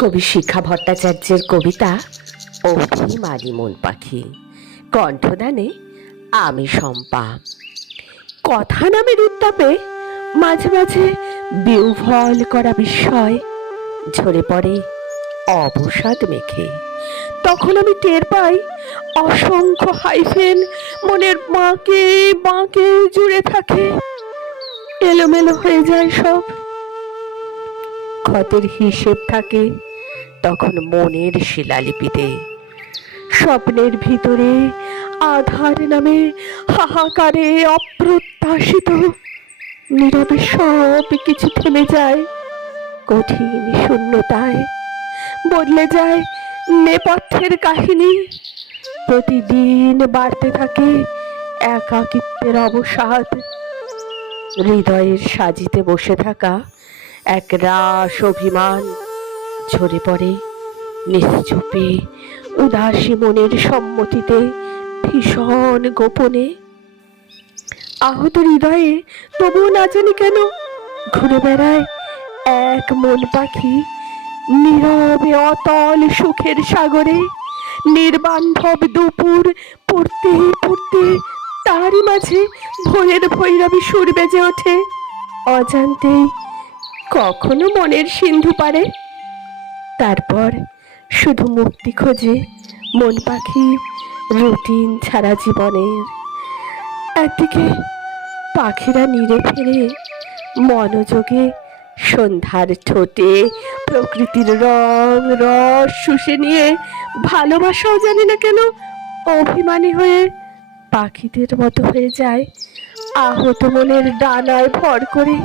কবি শিখা ভট্টাচার্যের কবিতা অভিমানী মন পাখি, কণ্ঠদানে আমি শম্পা। কথা নামের উত্তাপে মাঝে মাঝে বিউভল করা বিস্ময়, ঝরে পড়ে অবসাদ মেখে। তখন আমি টের পাই, অসংখ্য হাইফেন মনের বাঁকে বাঁকে জুড়ে থাকে। এলোমেলো হয়ে যায় সব ক্ষতের হিসেব থাকে, তখন মনের শিলালিপিতে। স্বপ্নের ভিতরে আধার নামে হাহাকারে অপ্রত্যাশিত, নীরবে সব কিছু থেমে যায়, কঠিন শূন্যতায় বদলে যায় নেপথ্যের কাহিনী। প্রতিদিন বাড়তে থাকে একাকিত্বের অবসাদ, হৃদয়ের সাজিতে বসে থাকা এক রাস অভিমান। ঝরে পড়ে নিশ্চুপে, উদাসী মনের সম্মতিতে, ভীষণ গোপনে। আহত হৃদয়ে তবুও না জানি কেন ঘুরে বেড়ায় এক মন পাখি নীরবে অতল সুখের সাগরে। নির্বান্ধব দুপুর পড়তে পড়তে তারই মাঝে ভোরের ভৈরবী সুর বেজে ওঠে। অজান্তেই কখনো মনের সিন্ধু পারে? তারপর শুধু মুক্তি খোঁজে মন পাখি রুটিন ছাড়া জীবনের। একদিকে পাখিরা নিরে ফেরে মনোযোগে সন্ধ্যার ঠোঁটে প্রকৃতির রং রস শুষে নিয়ে, ভালোবাসাও জানি না কেন অভিমানী হয়ে পাখিদের মতো হয়ে যায়। আহত মনের ডানায় ভর করে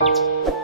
Música